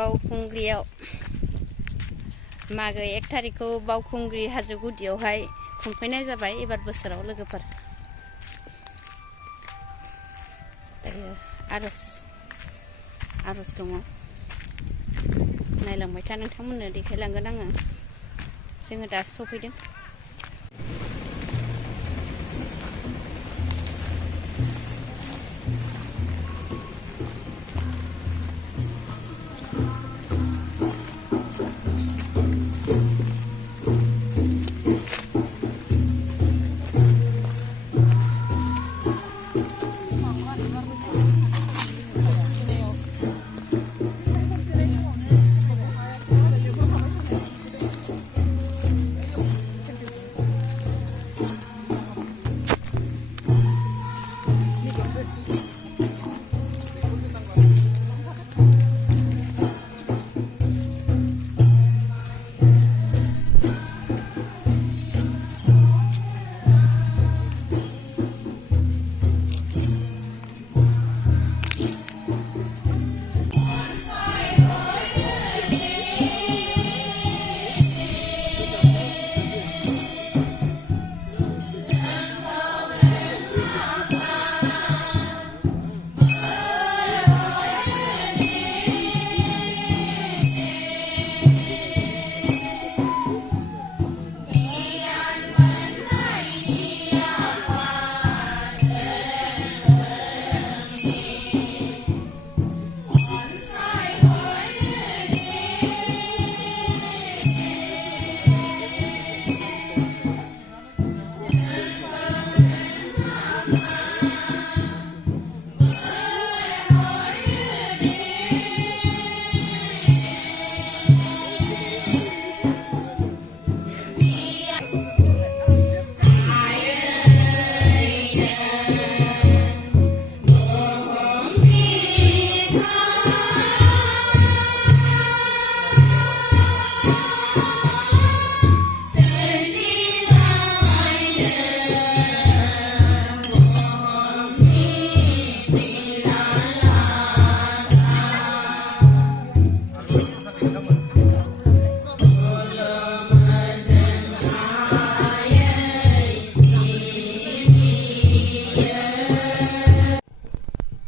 बावखुंग्रियाव मागो 1 थारिखखौ बावखुंग्रि हाजो गुदियावहाय खुंफैनाय जाबाय एबार बोसोराव लोगोफोर। दायो आर'ज दङ, नायलांबाय था, नोंथांमोननो देखायलांगोन आङो। जोङो दासो सफैदों।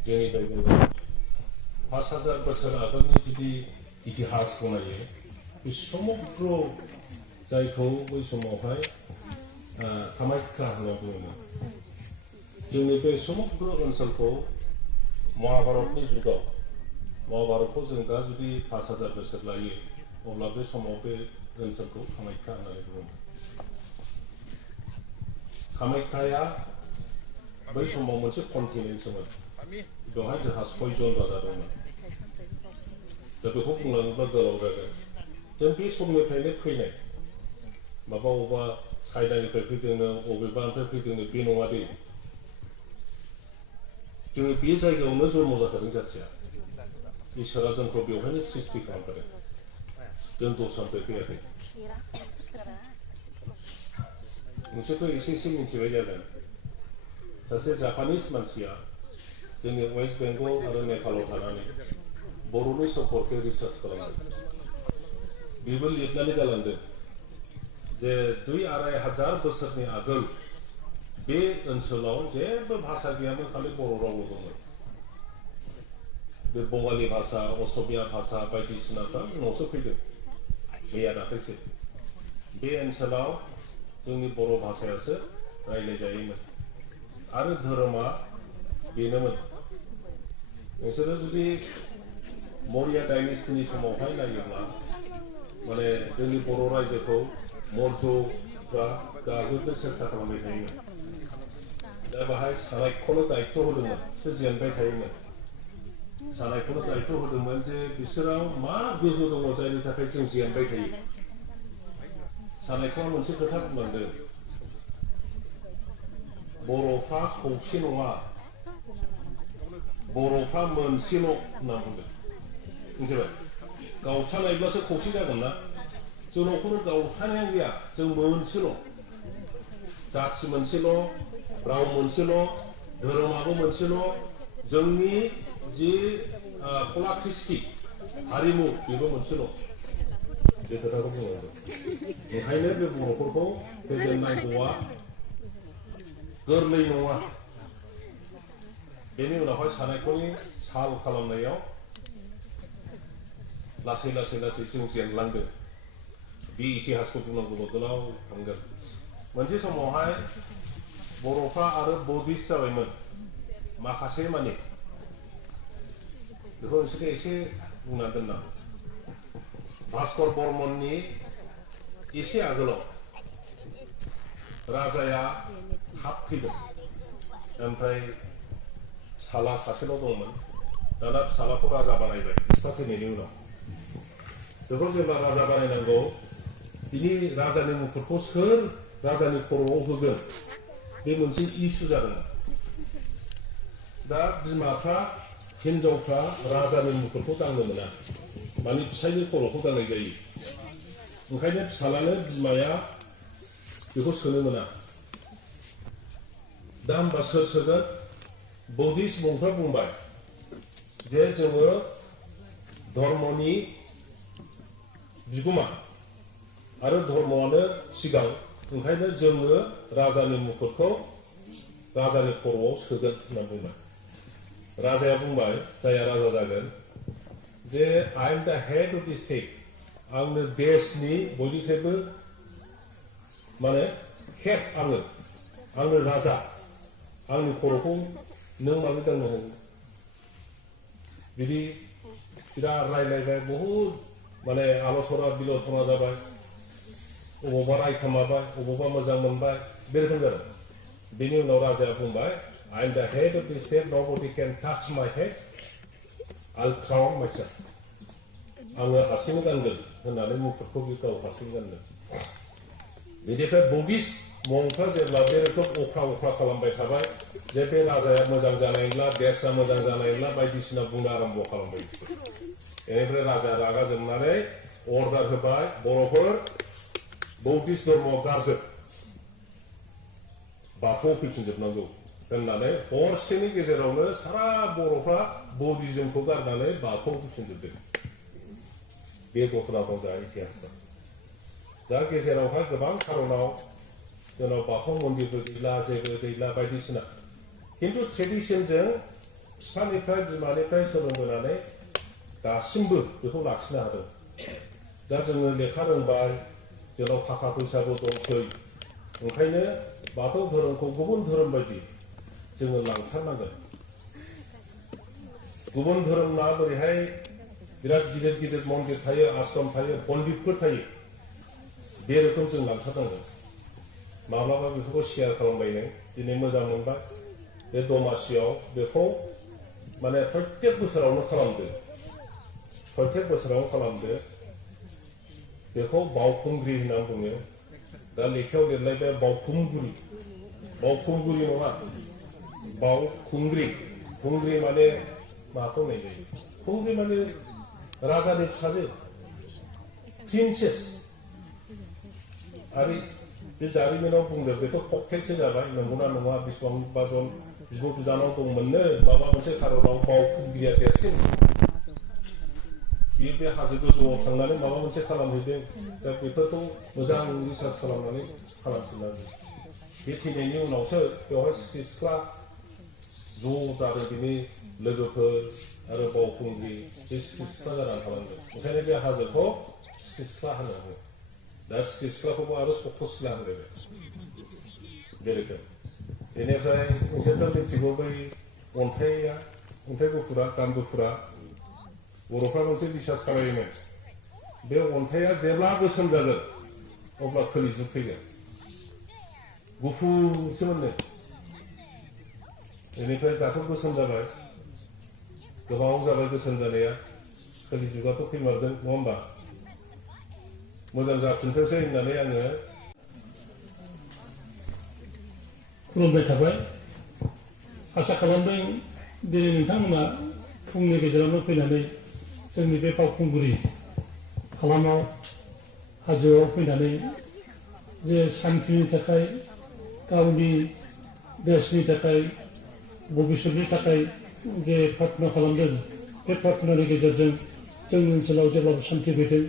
जोंनि जायगायाव 5000 बोसोर आगोलनि जुदि इतिहासखौ नायो, बे समग्र जायखौ बै समावहाय कामाख्या होनना बुङोमोन, जोंनि बे समग्र ओनसोलखौ महाभारतनि जुगाव, महाभारतखौ जों दा जुदि 5000 बोसोर लायो, अब्ला बे समाव बे ओनसोलखौ कामाख्या होननानै बुङोमोन। कामाख्याया बै समाव मोनसे कन्टिनेन्टसोमोन। बेवहाय जोंहा 6 जन राजा दंमोन। दा बेखौ बुंलाङोब्ला गोलाव जागोन। जों बे समनिफ्रायनो फैनाय, माबा अबेबा चाइनानिफ्राय फैदोंनो, अबेबानिफ्राय फैदोंनो, बे नङा दे। जोङो बे जायगायावनो जन्म जाखादों जाथिया। इसोरा जोंखौ बेवहायनो सृष्टि खालामखादों। जों दस्रानिफ्राय फैयाखै। नोंसोरथ' एसे मिथिबाय जागोन। सासे जापानिस मानसिया जोंनि वेस्ट बेंगल आरो नेपालाव थानानै बर'नि सम्पर्कखौ रिसार्च खालामदों। बेबो लिरनानै गालांदों जे 2-2,500 बोसोरनि आगोल बे ओनसोलाव जेबो भाषा गैयामोन, खालि बर' रावल' दंमोन। बे बंगालि भाषा, असमिया भाषा बायदिसिनाफ्रा उनावसो फैदों, मैया दाख्लैसो। बे ओनसोलाव जोंनि बर' भाषायासो रायज्लायजायोमोन आरो धोरोमा बेनोमोन। नोंसोरो जुदि मौर्य डाइनेस्टिनि समावहाय नायोब्ला, माने जोंनि बर' रायजोखौ मौर्यफ्रा गाग्लोबनो सेस्था खालामबाय थायोमोन। दा बाहाय सानायखौनो दायित्व होदोंमोन, बिसोर जेनबाय थायोमोन। सानायखौनो दायित्व होदोंमोन जे बिसोराव मा गोहो दङ जायनि थाखाय जों जेनबाय थायो। सानायखौआ मोनसे खोथा बुंलांदों, बर'फ्रा खौसे नङा, बर'फ्रा मोनसेल' होनना बुंदों। मिथिबाय? गावस्रानायब्लासो खौसे जागोन ना। जोंनाव खुनु गावस्रानायानो गैया, जों मोनसेल'। जाथि मोनसेल', राव मोनसेल', धोरोमाबो मोनसेल'। जोंनि जि कला कृष्टि हारिमु बेबो मोनसेल' बे खोथाखौ बुंनांगौ ओंखायनो बे बर'फोरखौ फेजेननांगौआ गोरलै नङा बेनि उनावहाय सानायखौनि साल खालामनायाव लासै लासै लासै जों जेनलांदों बे इतिहासखौ बुंनांगौबा गोलाव थांगोन मोनसे समावहाय बर'फ्रा आरो बौद्धिस्ट जाबायमोन माखासे माने बेखौ नोंसोरखौ एसे बुंना दोनना भास्कर बर्मननि एसे आगोलाव राजाया थाब फैदों ओमफ्राय फिसाला सासेल' दंमोन दाना फिसालाखौ राजा बानायबाय बिफा थैनायनि उनाव बेखौ जेब्ला राजा बानायनांगौ बिनि राजानि मुकुटखौ सोर राजानि खर'आव होगोन बे मोनसे इस्यु जादों दा बिमाफ्रा हिनजावफ्रा राजानि मुकुटखौ दांनो मोना माने फिसायनि खर'खौ दांनाय जायो ओंखायनो फिसालानो बिमाया बेखौ सोनो मोना दा होमबा सोर सोगोन बौद्धिस्ट सुबुंफ्रा बुंबाय जे जोङो धर्मनि बिगुमा आरो धर्मआनो सिगां ओंखायनो जोङो राजानि मुकुटखौ राजानि खर'आव सोगोन होनना बुंबाय राजाया बुंबाय जाया राजा जागोन जे आइ एम द हेड अफ द स्टेट आंनो देशनि बयनिख्रुइबो माने हेड आंनो राजा आंनि खर'खौ नों माबोरै दांनो हागोन बिदि बिराद रायलायबाय बहुद माने आलसना बिलसना जाबाय अबावबा रायखोमाबाय अबावबा मोजां मोनबाय बे रोखोम जादों बेनि उनाव राजाया बुंबाय I am the head of the state, nobody can touch my head. I'll crown myself. आङो हारसिं गानगोन होननानै मुकुटखौ बे गाव हारसिं गानगोन बेनिफ्राय बौद्धिस्ट मंकफ्रा जेब्ला बे रोखोम अख्रा खालामबाय थाबाय जे बे राजाया मोजां जानाय नंला देशआ मोजां जानाय नंला बायदिसिना बुंनो आरम्भ खालामबाय बेनिफ्राय राजाया रागा जोंनानै अर्डार होबाय बर'फोर बौद्धिस्ट धर्मआव गारजोब बाथौआव फैफिनजोबनांगौ होननानै हरसेनि गेजेरावनो सारा बर'फ्रा बौद्धिज्मखौ गारनानै बाथौआव फैफिनजोबदों बे घटनाखौ जा इतिहास दा गेजेरावहाय गोबां खारनाव जोंनाव बाथौ मन्दिरबो गैला जेबो गैला बायदिसिना खिन्थु ट्रेडिसनजों बिफानिफ्राय बिमानिफ्राय सोलोंबोनानै दासिमबो बेखौ लाखिनो हादों दा जोङो लेखा रोंबाय जोंनाव थाखा फैसाबो दंसै ओंखायनो बाथौ धोरोमखौ गुबुन धोरोम बायदि जोङो लांथारनांगोन गुबुन धोरोमना बोरैहाय बिराद गिदिर गिदिर मन्दिर थायो आश्रम थायो पन्डितफोर थायो बे रोखोम जों लांथारनांगोन माब्लाबा बेफोरखौ शेयार खालामबायनो दिनै मोजां मोनबाय बे दमासियाव बेखौ माने प्रत्येक बोसोरावनो खालामदो बेखौ बावखुंग्रि होनना बुङो दा लेखायाव लिरलायबाय बावखुंग्रि नङा बावखुंग्रि खुंग्रि माने माखौ होननाय जायो खुंग्रि माने राजानि फिसाजो प्रिन्सेस आरो बे जारिमिनाव बुंदों बेथ' ककटेलसो जाबाय नंगौना नङा बेसेबांबा जन बिब' बिनानाव दंमोननो माबा मोनसे खारनाव बावखुंग्रिया देरसिन बियो बे हाजो गोजौआव थांनानै माबा मोनसे खालामहैदों दा बेफोरखौ मोजां रिसार्च खालामनानै खालामफिननांगौ बे थैनायनि उनावसो बेवहाय सिख्रि सिख्ला ज' जादों बिनि लोगोफोर आरो बावखुंग्रि बे सिख्रि सिख्ला जानानै थालांदों ओंखायनो बे हाजोखौ सिख्रि सिख्ला होनांगौ दा सिख्रि सिख्लाखौबो आरो सख्रसिला होनलायबाय बे रोखोम बेनिफ्राय नोंसोरथ' मिथिगौ बै अन्थाइ गुफुरा गान गुफुरा बर'फ्रा मोनसे बिसास खालायोमोन बे अन्थाइया जेब्ला गोसोम जागोन अब्ला खोलिजुग फैगोन गुफुरसो मोननो बेनिफ्राय दाथ' गोसोम जाबाय गोबाव जाबाय गोसोम जानाया खोलिजुगाथ' फैमारदों नङा होमबा मोजां जाफिनथोंसै होननानै आङो खुलुमबाय थाबाय आसा खालामदों दिनै नोंथांमोना फुंनि गेजेरावनो फैनानै जोंनि बे बावखुंग्रि हालामाव हाजोआव फैनानै जे सान्थिनि थाखाय गावनि देशनि थाखाय भबिष्यतनि थाखाय जे प्रार्थना खालामदों बे प्रार्थनानि गेजेरजों जोंनि ओनसोलाव जेब्लाबो सान्थि फैदों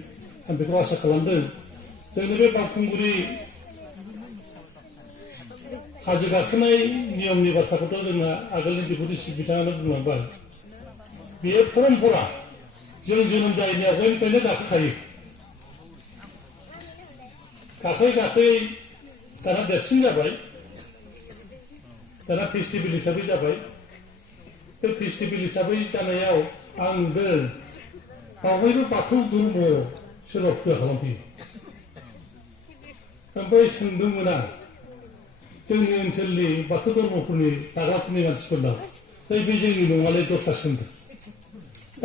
आं बेखौ आसा खालामदों जोंनि बे बावखुंग्रि हाजो गाखोनाय नियमनि बाथ्राखौथ' जोंना आगोलनि डिपुटि चिफ बिथाङानो बुंलांबाय बेयो परम्परा जों जोनोम जायैनि आगोलनिफ्रायनो गाखोखायो गाखोयै दाना देरसिन जाबाय दाना फेस्टिभेल हिसाबै जाबाय बे फेस्टिभेल हिसाबै जानायाव आं नुदों बावैबो बाथौ धर्म सोरबा फुजा खालामफैयो ओमफ्राय सोंदोंमोन आं जोंनि ओनसोलनि बाथौ धर्मफोरनि दाग्राफोरनि मानसिफोरनाव बे जोंनि नङालै दस्रा सोंदों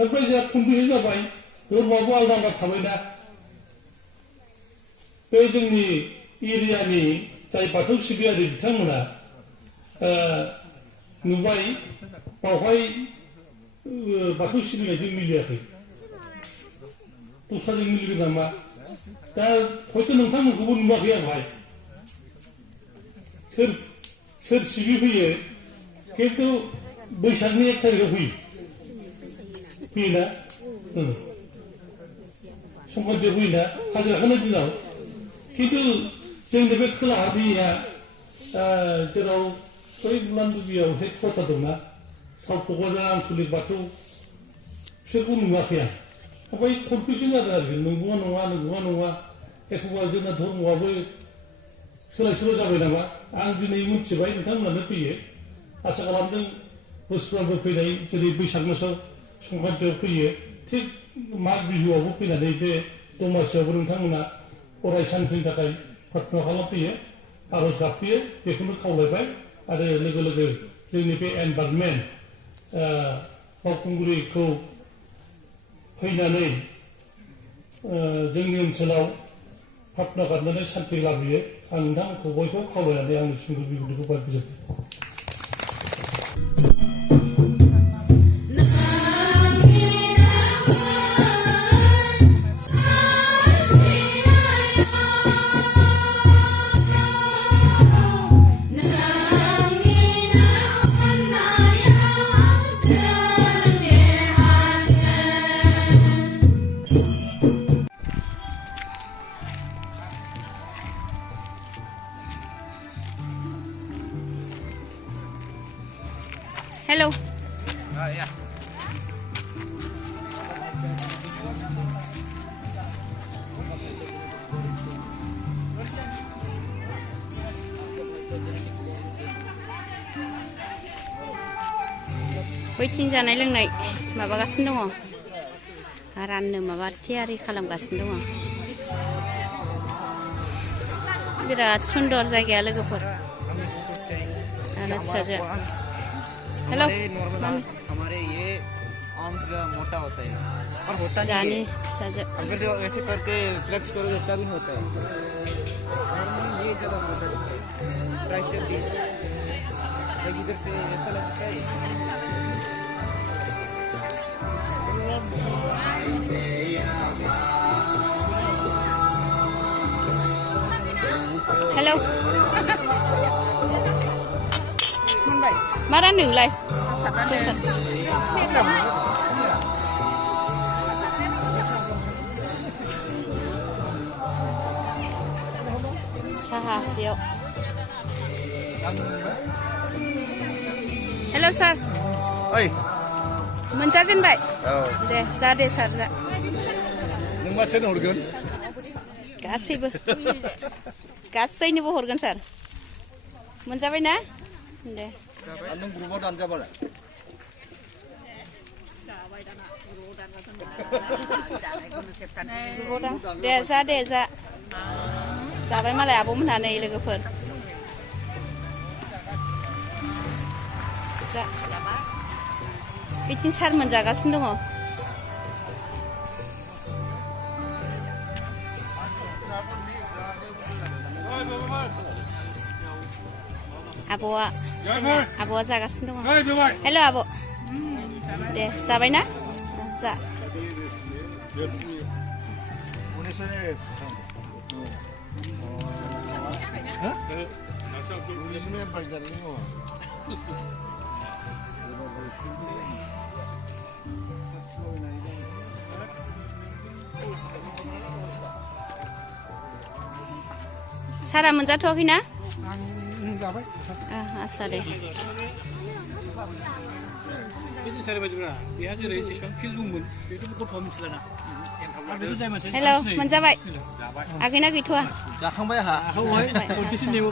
ओमफ्राय जोंहा कनफिउजन जाबाय धर्मआबो आलादा आलादा थाबायना बे जोंनि एरियानि जाय बाथौ सिबियारि बिथांमोना नुबाय बावहाय बाथौ सिबिनायजों मिलियाखै दस्राजों मिलिगोन नामा दा हयथ' नोंथांमोनखौबो नुवाखै आं भाई सोर सिबिफैयो खिन्थु बैसागनि 1 तारिखआव फैयोना संक्रान्तियाव फैयोना हाजो गाखोनाय दिनाव खिन्थु जोंनि बे खोलाहानिया जेराव बै बुलानदुबियाव हेड कवार्टार दंना साउथ क'क्राझार आन्सलिक बाथौ बिसोरखौ नुवाखै आं ओमफ्राय कनफिउजन जादों आरोखि नंगौना नङा एखमबा जोंना धर्मआबो सोलाय सोल' जाबाय नामा आं दिनै मिथिबाय नोंथांमोनानो फैयो आसा खालामदों बोसोरफ्रोमबो फैनाय जेरै बैसाग मासाव संक्रान्तियाव फैयो थिग माग बिहुआवबो फैनानै बे दमासियावबो नोंथांमोना अराय सानफोरनि थाखाय प्रार्थना खालामफैयो आर'ज गाबफैयो बेखौनो खावलायबाय आरो लोगो लोगो जोंनि बे एनभायरनमेन्ट बावखुंग्रिखौ फैनानै जोंनि ओनसोलाव प्रार्थना खालामनानै सान्थि लाबोयो आं नोंथांमोनखौ बयखौ खावलायनानै आंनि सुंद' बिबुंथिखौ फोजोबबाय Hello. Ya. बैथिं जानाय लोंनाय माबागासिनो दङ राननो माबा थियारि खालामगासिनो दङ बिराद सुन्दर जायगाया लोगोफोर आरो फिसाजो हेलो हमारे ये आर्म्स मोटा होता है और होता नहीं जानी है फिसाजो अगर जो ऐसे करके फ्लेक्स करोगे इतना भी नहीं होता है ये ज़्यादा मोटा दिखता है प्रेशर भी इधर से ऐसा लगता है हेलो मा रानदोंलाय साहा बेयाव हेलो सार ओइ मोनजाजेनबाय औ दे जा दे सार जा नों मा सोरनो हरगोन गासैनोबो हरगोन सार मोनजाबाय ना दे नों ग्रुपाव दानजाबालाय दे जा जाबाय मालाय आब'मोनहा नै लोगोफोर जा बिथिं सार मोनजागासिनो दङ आब'आ जागासिनो दङ हेल' आब' दे जाबाय ना जा सारा मोनजाथ'वाखैना? जाबाय आस्सा दे हेल' मोनजाबाय आगैना गैथ'वा जाखांबाय आंहा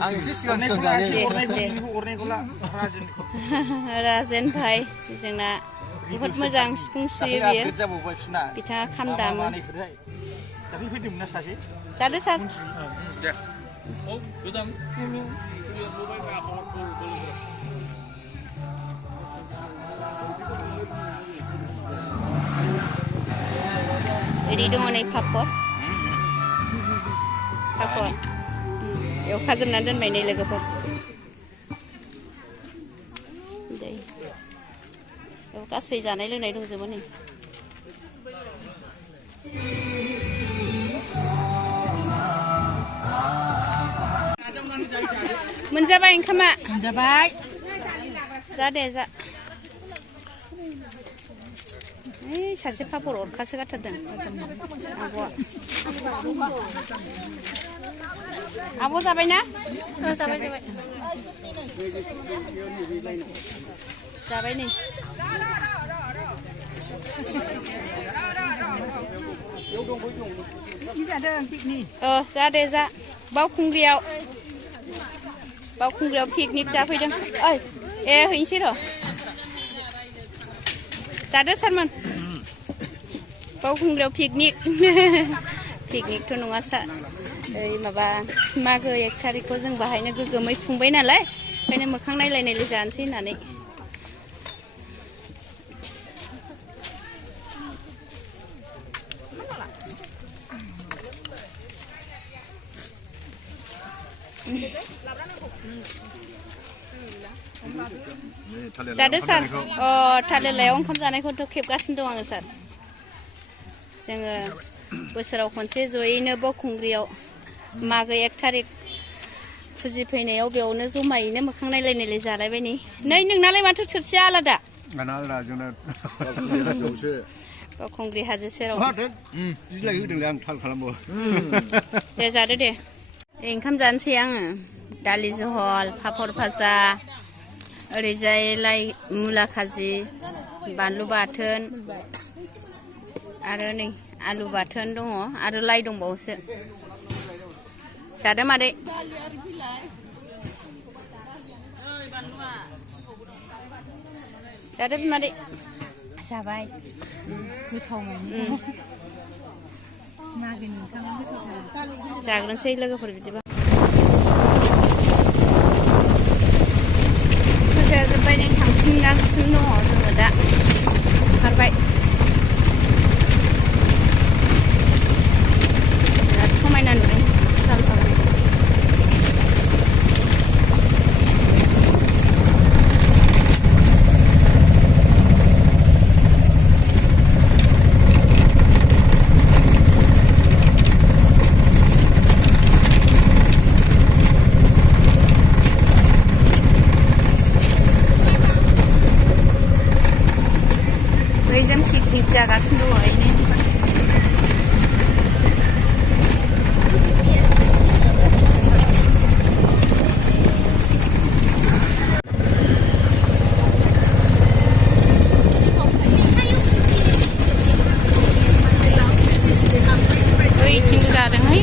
आं एसे सिगां जायो राजेन भाई जोंना बहुत मोजां सिफुं सुयो बियो बिथाङा खाम दामो जादो सार ओरै दङ नै पापर एवखाजोबना दोनबाय नै लोगोफोर गासै जानाय लोंनाय दंजोबो नै मोनजाबाय ओंखामा मोनजाबाय जा दे जा सासे पापर अरखासो गारथारदों आब' जाबायना जाबाय जाबाय नै जा दे जा बावखुंग्रियाव पिकनिक जाफैदों ओइ हैनोसै र' जादो सारमोन बावखुंग्रियाव पिकनिकथ' नङा सार ओइ माबा मागो 1 थारिखखौ जों बाहायनो गोगोमै खुंबाय नालाय ओंखायनो मोखां नायलाय जानोसै होननानै जादो सार थालिरलायाव ओंखाम जानायखौथ' खेबगासिनो दं आङो सार जोङो बोसोराव खनसे जयैनो बावखुंग्रियाव मागो 1 थारिख फुजिफैनायाव बेयावनो जमायैनो मोखां नायलाय जालायबाय नै नोंनालाय माथो थोरसिया आलादा बावखुंग्रि हाजो सेराव दे जादो दे ओंखाम जानोसै आङो दालि जहल पापर भाजा ओरैजाय लाइ मुला खाजि बानलु बाथोन आरो नै आलु बाथोन दङ आरो लाइ दंबावोसो जादो मादै जादो मादै जाबाय गोथाव मोनो मागोनि ओंखामा गोथावथार जाग्रोनोसै लोगोफोर बिदिबा फुजाया जोब्बाय नै थांफिनगासिनो दङ जोङो दा ओंखारबाय बिराद समायना नुदों सालपारा जों पिकनिक जागासिनो दङ ओरैनो ओइथिंबो जादोंहाय